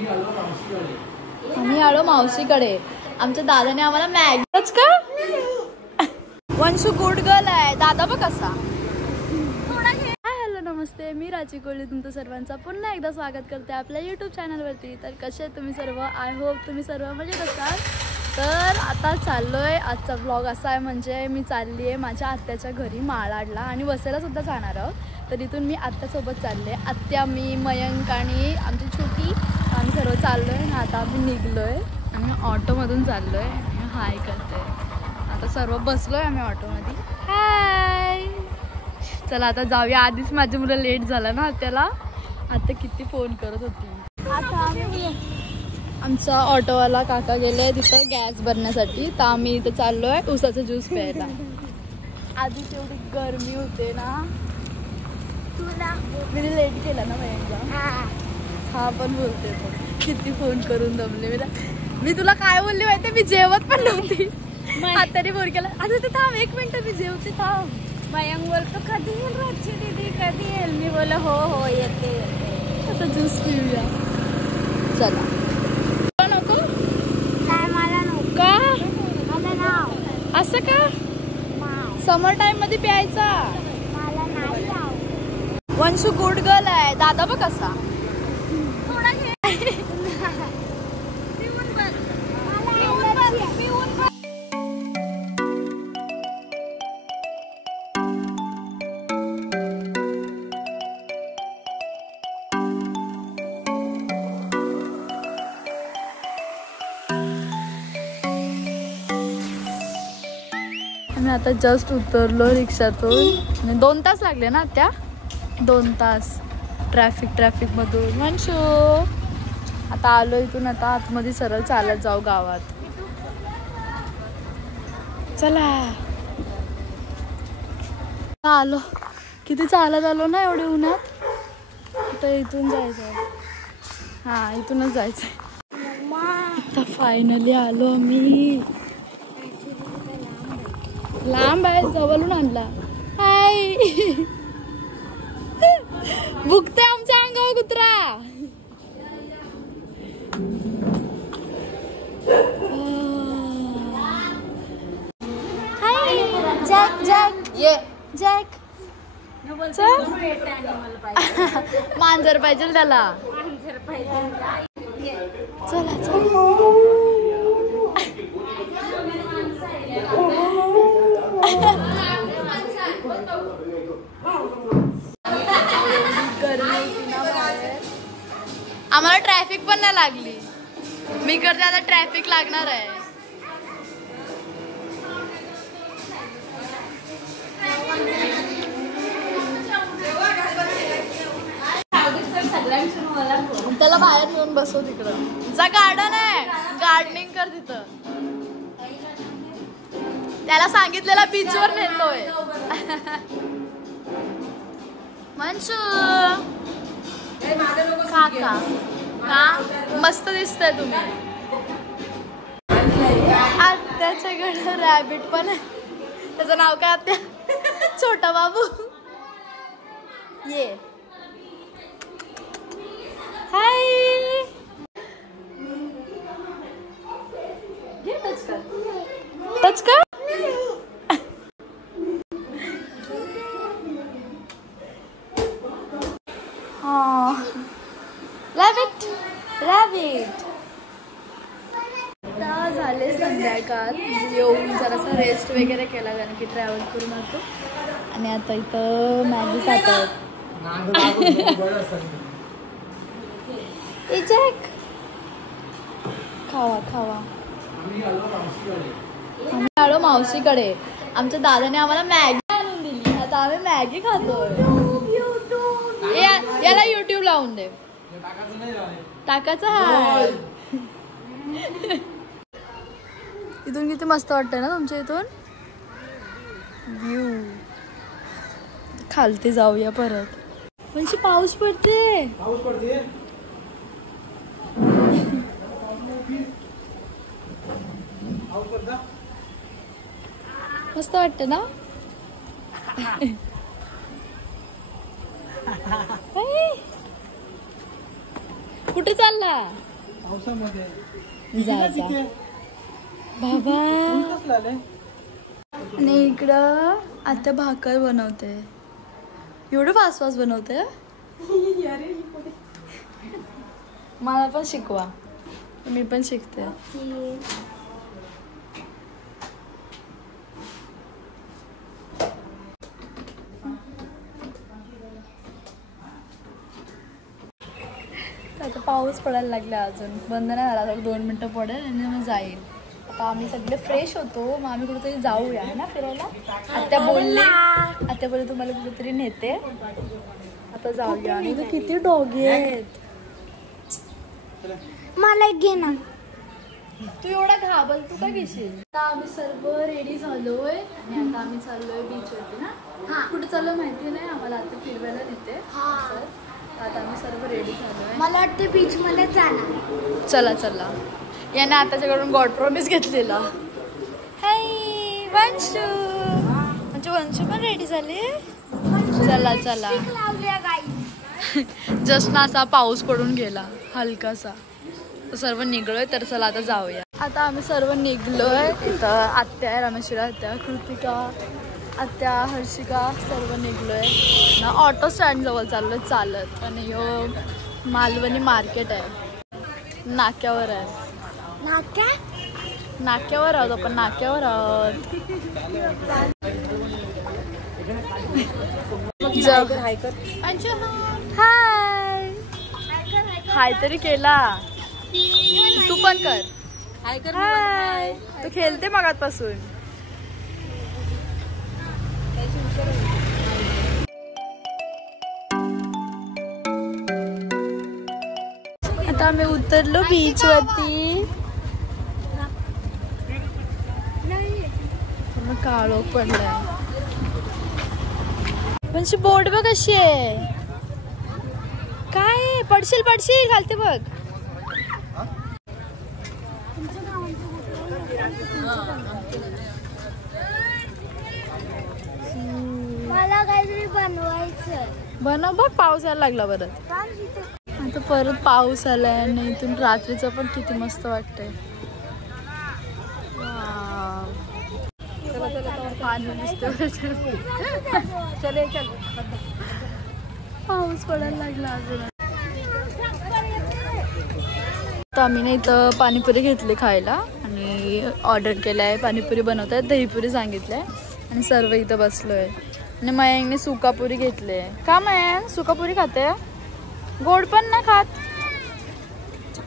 आम्ही आलो मावशीकडे. आमच्या दादाने आम्हाला मॅगीच का वंशू गुड गर्ल आहे. दादा बघ कसा. हॅलो नमस्ते, मी राची कोळी तुमचं सर्वांचं पुन्हा एकदा स्वागत करते आपल्या यूट्यूब चॅनलवरती. तर कसे तुम्ही सर्व? आय होप तुम्ही सर्व मजेत असाल. तर आता चाललोय. आजचा ब्लॉग असा आहे, म्हणजे मी चालली आहे माझ्या आत्याच्या घरी माळाडला आणि वसईला सुद्धा जाणार आहोत. तर इथून मी आत्यासोबत चालले. आत्या, मी, मयंक आणि आमची छोटी, आम्ही सर्व चाललो आहे. आता आम्ही निघलो आहे. आम्ही ऑटोमधून चाललो आहे. हाय करते. आता सर्व बसलो आहे आम्ही ऑटोमध्ये. हाय, चला आता जाऊया. आधीच माझी मुलं लेट झालं ना आत्याला. आता किती फोन करत होती. आता आम्ही आमचा ऑटोवाला काका गेले तिथं गॅस भरण्यासाठी. तर आम्ही इथं चाललो आहे उसाचा ज्यूस प्यायला. आधीच एवढी गरमी होते ना. तुला मी लेट केला ना मयंकला. हा पण बोलते तो. किती फोन करून दमले मी तुला काय बोलली माहिती? मी जेवत पण नव्हती. आत्याने फोन केला. आता ते थांब 1 मिनिट, मी जेवते थांब. मयंक बोलतो कधी येईल रातची दीदी, कधी येईल? मी बोल हो येते. आता ज्यूस पिऊया. चला. नको काय मला नको का? मला नाव असं का? समर टाइम मध्ये प्यायचा. मला नाही नाव. वंशू गुड गर्ल आहे. दादा बघ कसा. आम्ही आता जस्ट उतरलो रिक्षातून. 2 तास लागले ना त्या. 2 तास ट्रॅफिक मधून. वंशू आता आलो इथून. आता आतमध्ये सरळ चालत जाऊ गावात. चला आलो. किती चालत आलो ना एवढे उन्हात. आता इथून जायचं. हा, इथूनच जायचंय. आता फायनली आलो आम्ही. लांब आहे, जवळून आणला. हाय. भुकते आमच्या अंगावर कुत्रा. हाय जॅक. जॅक ये. जॅक मांजर पाहिजे त्याला. चला चला. आम्हाला ट्रॅफिक पण नाही लागली. मी करते आता. ट्रॅफिक लागणार आहे. त्याला बाहेर नेऊन बसव तिकडं. जा, गार्डन आहे. गार्डनिंग कर तिथं. त्याला सांगितलेला बीचवर नेतोय. मंशू काका का मस्त दिसतंय तुम्ही. आत्याच्याकडे रॅबिट पण आहे. त्याचं नाव काय आत्या? छोटा बाबू. ये. हाय. टच कर. रॅबिट. आता झाले संध्याकाळ. येऊन जरासा रेस्ट वगैरे केला कारण की ट्रॅव्हल करून आलो. आणि आता इथं मॅगी खातात. खावा. आम्ही आलो मावशीकडे. आमच्या दादाने आम्हाला मॅगी आणून दिली. आता आम्ही मॅगी खातोय. याला युट्यूब लावून दे. टाकायचं हाय. इथून किती मस्त वाटतंय ना तुमच्या इथून व्ह्यू. खालती जाऊया परत. म्हणजे पाऊस पडते. मस्त वाटतं ना. कुठे चालला? जा जा बाबा. आणि इकडं आता भाकर बनवते. एवढं फास्ट फास्ट बनवते. मला पण शिकवा, मी पण शिकते. आता पाऊस पडायला लागला, अजून बंद नाही झाला. 2 मिनटं पडेल आणि मग जाईल. आता आम्ही सगळे फ्रेश होतो, मग आम्ही कुठेतरी जाऊया ना फिरायला. आत्या बोलले तुम्हाला कुठेतरी नेते. आता जाऊया. आणि तू किती डॉगी आहेत. मला एक घे ना. तू एवढा घाबल, तू काय घेशील. आता आम्ही सर्व रेडी झालोय आणि आता आम्ही चाललोय बीचवरती ना. कुठे चाललो माहिती नाही आम्हाला. आता फिरवायला नेते. आता आम्ही सर्व रेडी झालोय. मला वाटते बीच मध्ये जाणार. चला चला. याने आताच्याकडून गॉड प्रॉमिस घेतलेला. हाय वंशू. म्हणजे वंशू पण रेडी झाली. चला चला. जस्ट ना असा पाऊस पडून गेला हलकासा. तर सर्व निघलोय. तर चला आता जाऊया. आता आम्ही सर्व निघलोय. इथं आत्या आहे, रमेश्वरी आत्या, कृतिका आत्या, हर्षिका सर्व निघलोय ना. ऑटो स्टँड जवळ चाललोय चालत. आणि ह्यो मालवणी मार्केट आहे, नाक्यावर आहे. नाक्यावर आहोत आपण, नाक्यावर आहोत. हाय हाय तरी केला. तू पण कर. हाय. तू खेळते मगातपासून. आता आम्ही उतरलो बीच वरती. पूर्ण काळोख पडलाय. पण बोट बघ कशी आहे. काय पडशील पडशील घालते बघ. मला काहीतरी बनवायचं. बनव बघ. पाऊस यायला लागला परत. आता परत पाऊस आलाय आणि इथून रात्रीचं पण किती मस्त वाटतंय. पाऊस पडायला लागला अजून. तर आम्ही ना इथं पाणीपुरी घेतली खायला आणि ऑर्डर केलाय. पाणीपुरी बनवतायत, दहीपुरी सांगितलंय आणि सर्व इथं बसलोय. आणि मयांकने सुकापुरी घेतले. का मयांक सुकापुरी खाते. गोड पण ना खात.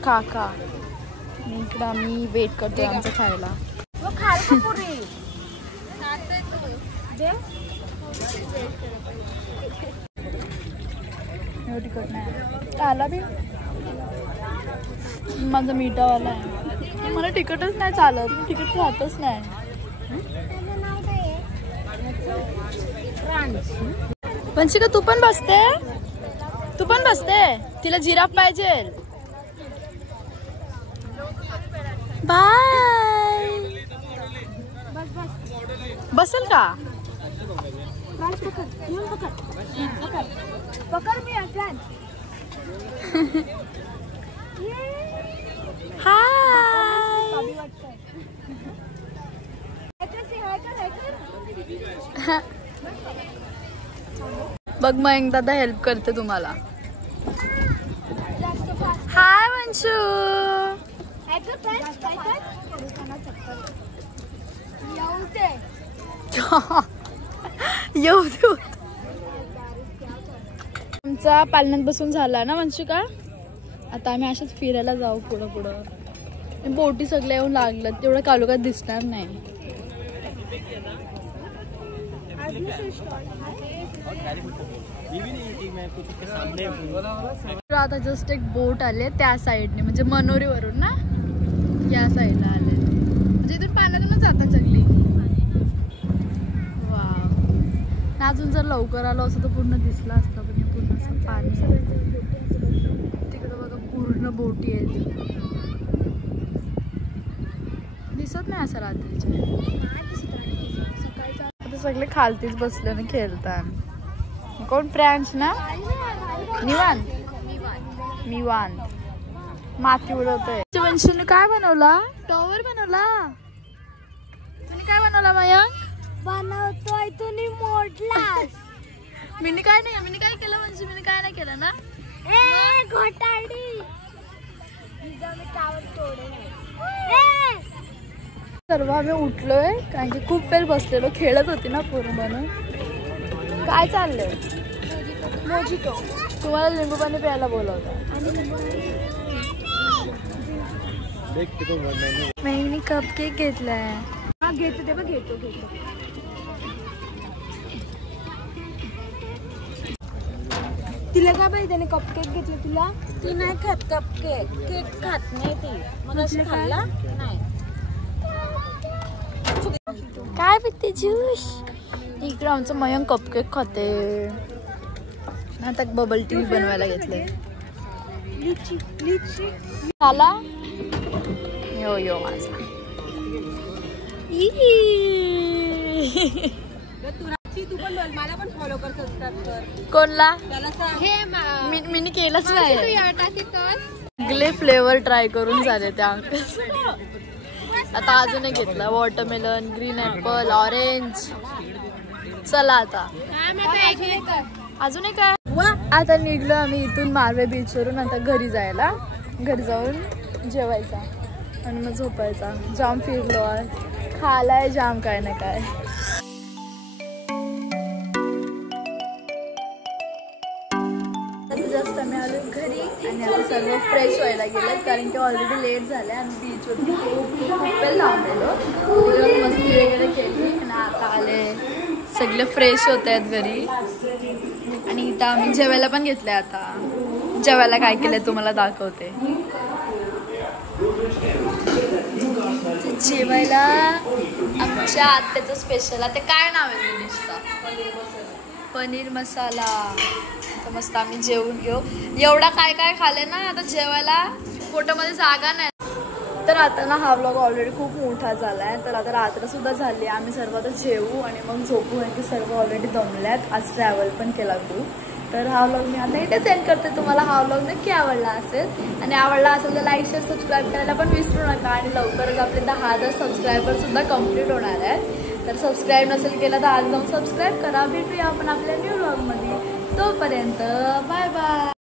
खा खा. आणि इकडं आम्ही वेट करतोय आमचं खायला. तिखट नाही आला बी. माझा मिठावाला आहे. मला तिखटच नाही चालत. मी तिखट खातच नाही. वंशिका तू पण बसते. तू पण बसते. तिला जिराफ पाहिजे. बाय. बसेल का. बघ मग दादा हेल्प करते तुम्हाला. हाय वंशू. येऊ दे. आमचा पालण्यात बसून झाला ना वंशिका. आता आम्ही अशाच फिरायला जाऊ पुढं पुढं. बोटी सगळ्या येऊन लागलं. तेवढं कालुकात दिसणार नाही. आता जस्ट एक बोट आले त्या साईडने, म्हणजे मनोरीवरून ना या साईडला आले. म्हणजे इथून पाण्यातूनच जातात सगळी. वाव. अजून जर लवकर आलो असं तर पूर्ण दिसला असतं. पण पूर्ण असं पाणी तिकडं बघा. पूर्ण बोटी आहेत. दिसत नाही असं रात्रीच्या. आता सगळे खालतीच बसले आणि खेळतात. कोण? फ्रँच ना. निवांत. माती उडवतोय. वंशूने काय बनवला? टॉवर बनवला. तुम्ही काय बनवला मयंक? बनवतोय तुम्ही मोडलास. मी काय केलं म्हणजे मी काय नाही केलं ना. ए घोटाळी सर्व आम्ही उठलोय कारण की खूप वेळ बसलेलो, खेळत होती ना पूर्ण म्हणून. काय चाललंय? मोजिटो. तुम्हाला लिंबू पाणी प्यायला बोलवतं. मी कप केक घेतलाय. हा घेतो ते बघ, घेतो. तिला काय पाहिजे त्याने कपकेक घेतले तुला? ती नाही खात कपकेक, केक खात नाही ती. मग अशी खाल्ला नाही. काय पिते ज्यूस? इकडे आमचं मयंक कपकेक खाते. आता बबल टी बनवायला घेतले. झाला यो माझा. तू पण बोल, मला पण फॉलो कर, सबस्क्राइब कर. कोणला? त्याला सांग. मी केलंच नाही. सगळे फ्लेवर ट्राय करून झाले त्या. आता अजून एक घेतला, वॉटरमेलन, ग्रीन ऍपल, ऑरेंज. चला आता अजून एक काय. आता निघलो आम्ही इथून मारवे बीच वरून. आता घरी जाऊन जेवायचा आणि मग झोपायचा. जाम फिरलो आज, खालाय जाम काय ना काय. जस्ट आम्ही आलो घरी आणि आम्ही सर्व फ्रेश व्हायला गेलो कारण की ऑलरेडी लेट झालं. आम्ही बीचवरती खूप वेळ थांबलेलो, मस्ती वगैरे केली आणि आता आले सगळे फ्रेश होत आहेत घरी. आणि इथं आम्ही जेवायला पण घेतलं. आता जेवायला काय केलंय तुम्हाला दाखवते. जेवायला आमच्या आत्याचं स्पेशल. ते काय नाव आहे डिशचा? पनीर मसाला. आता मस्त आम्ही जेवून घेऊ. एवढा काय खाल्ले ना, आता जेवायला पोटामध्ये जागा नाही. तर आता ना हा व्लॉग ऑलरेडी खूप मोठा झाला आहे. तर आता रात्र सुद्धा झाली. आम्ही सर्व आता जेवू आणि मग झोपू कारण की सर्व ऑलरेडी दमल्यात. आज ट्रॅव्हल पण केला खूप. तर हा व्लॉग मी आता इथे सेंड करते. तुम्हाला हा व्लॉग नक्की आवडला असेल आणि आवडला असेल तर लाईक शेअर सबस्क्राईब करायला पण विसरू नका. आणि लवकरच आपले 10,000 सबस्क्रायबर सुद्धा कंप्लीट होणार आहेत. तर सबस्क्राईब नसेल केलं तर आज जाऊन सबस्क्राईब करा. भेटूया आपण आपल्या न्यू व्लॉगमध्ये. तोपर्यंत बाय बाय.